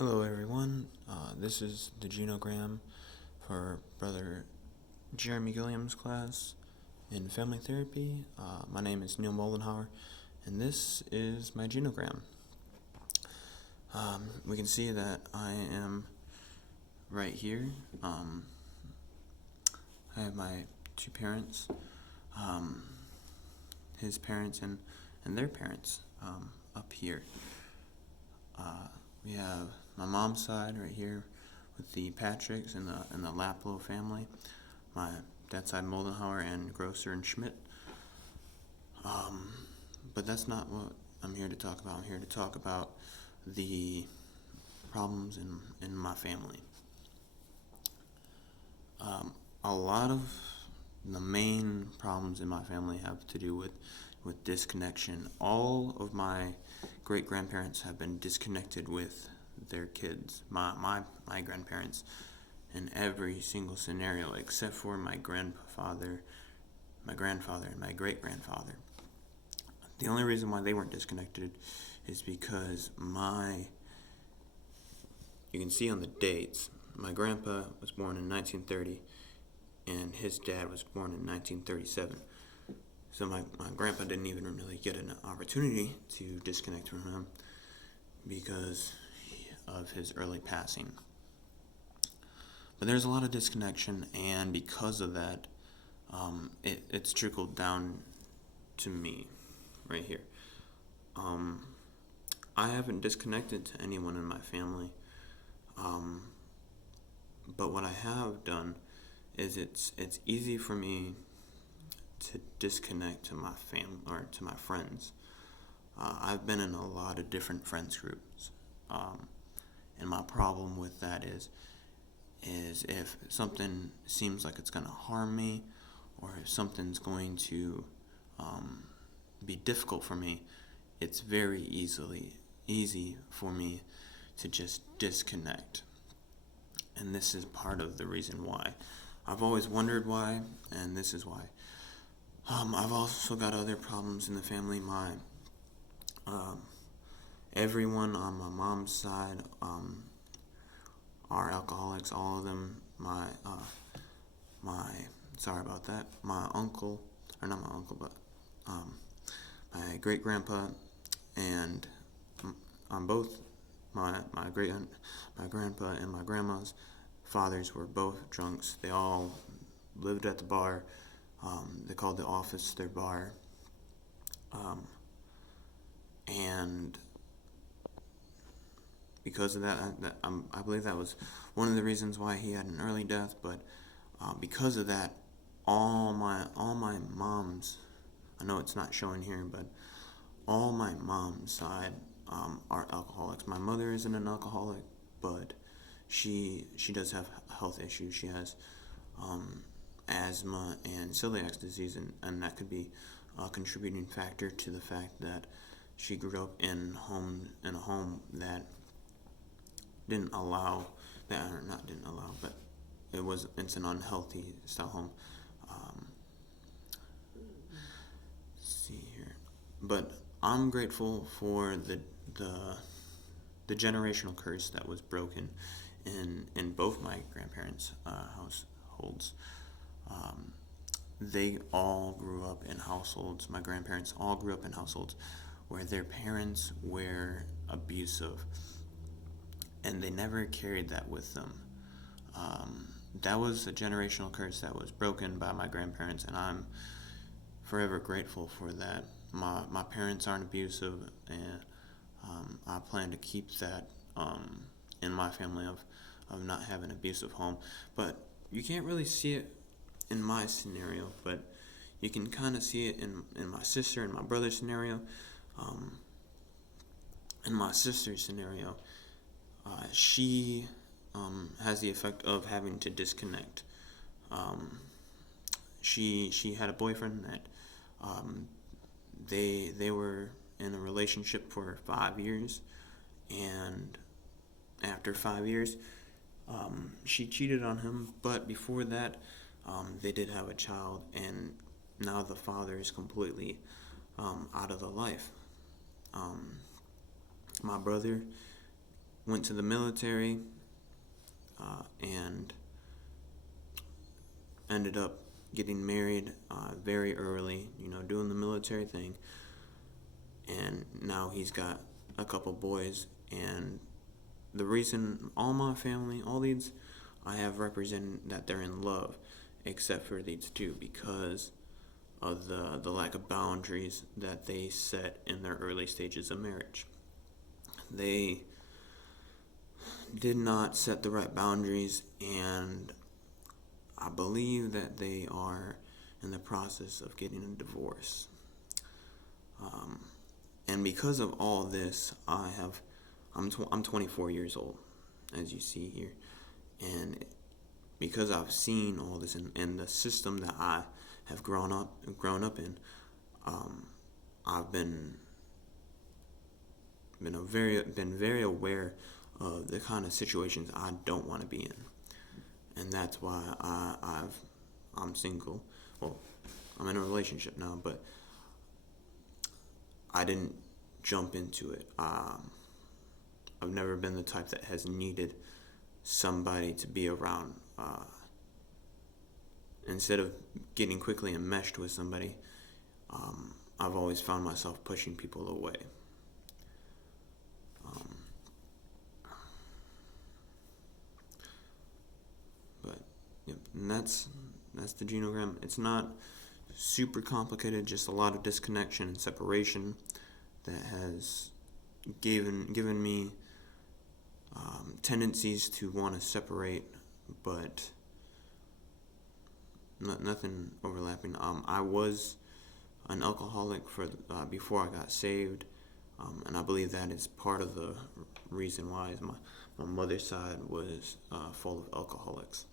Hello, everyone. This is the Genogram for Brother Jeremy Gilliam's class in Family Therapy. My name is Neil Mollenhauer, and this is my Genogram. We can see that I am right here. I have my two parents, his parents and their parents up here. We have my mom's side right here with the Patricks and the Laplow family. My dad's side, Moldenhauer and Grosser and Schmidt. But that's not what I'm here to talk about. I'm here to talk about the problems in my family. A lot of the main problems in my family have to do with disconnection. All of my great-grandparents have been disconnected with their kids, my grandparents, in every single scenario except for my grandfather, and my great-grandfather. The only reason why they weren't disconnected is because you can see on the dates, my grandpa was born in 1930 and his dad was born in 1937. So my grandpa didn't even really get an opportunity to disconnect from him because of his early passing. But there's a lot of disconnection, and because of that, it's trickled down to me right here. I haven't disconnected to anyone in my family, but what I have done is it's easy for me to disconnect to my family or to my friends. I've been in a lot of different friends groups, and my problem with that is if something seems like it's going to harm me, or if something's going to be difficult for me, it's very easy for me to just disconnect. And this is part of the reason why. I've always wondered why, and this is why. I've also got other problems in the family. Everyone on my mom's side are alcoholics. All of them. Sorry about that. My uncle, or not my uncle, but my great grandpa, and on both my grandpa and my grandma's fathers were both drunks. They all lived at the bar. They called the office their bar. And because of that, I believe that was one of the reasons why he had an early death. But because of that, all my mom's, I know it's not showing here, but all my mom's side are alcoholics. My mother isn't an alcoholic, but she does have health issues. She has asthma and celiac disease, and that could be a contributing factor to the fact that she grew up in a home that didn't allow that, or not didn't allow, but it's an unhealthy style home. Let's see here, but I'm grateful for the generational curse that was broken in both my grandparents' households. They all grew up in households. My grandparents all grew up in households where their parents were abusive, and they never carried that with them. That was a generational curse that was broken by my grandparents, and I'm forever grateful for that. My parents aren't abusive, and I plan to keep that in my family of not having an abusive home. But you can't really see it in my scenario, but you can kind of see it in my sister and my brother's scenario. In my sister's scenario, she has the effect of having to disconnect. She had a boyfriend that they were in a relationship for 5 years, and after 5 years, she cheated on him. But before that, they did have a child, and now the father is completely out of the life. My brother went to the military, and ended up getting married very early, doing the military thing. And now he's got a couple boys. And the reason all my family, all these, I have represented that they're in love, except for these two, because of the lack of boundaries that they set in their early stages of marriage. They did not set the right boundaries, and I believe that they are in the process of getting a divorce. And because of all this, I'm 24 years old, as you see here, and because I've seen all this in the system that I have grown up in, I've been very aware of the kind of situations I don't want to be in, and that's why I'm single. Well, I'm in a relationship now, but I didn't jump into it. I've never been the type that has needed somebody to be around. Instead of getting quickly enmeshed with somebody, I've always found myself pushing people away. But yep, and that's the genogram. It's not super complicated, just a lot of disconnection and separation that has given me tendencies to want to separate, but nothing overlapping. I was an alcoholic before I got saved, and I believe that is part of the reason why my mother's side was full of alcoholics.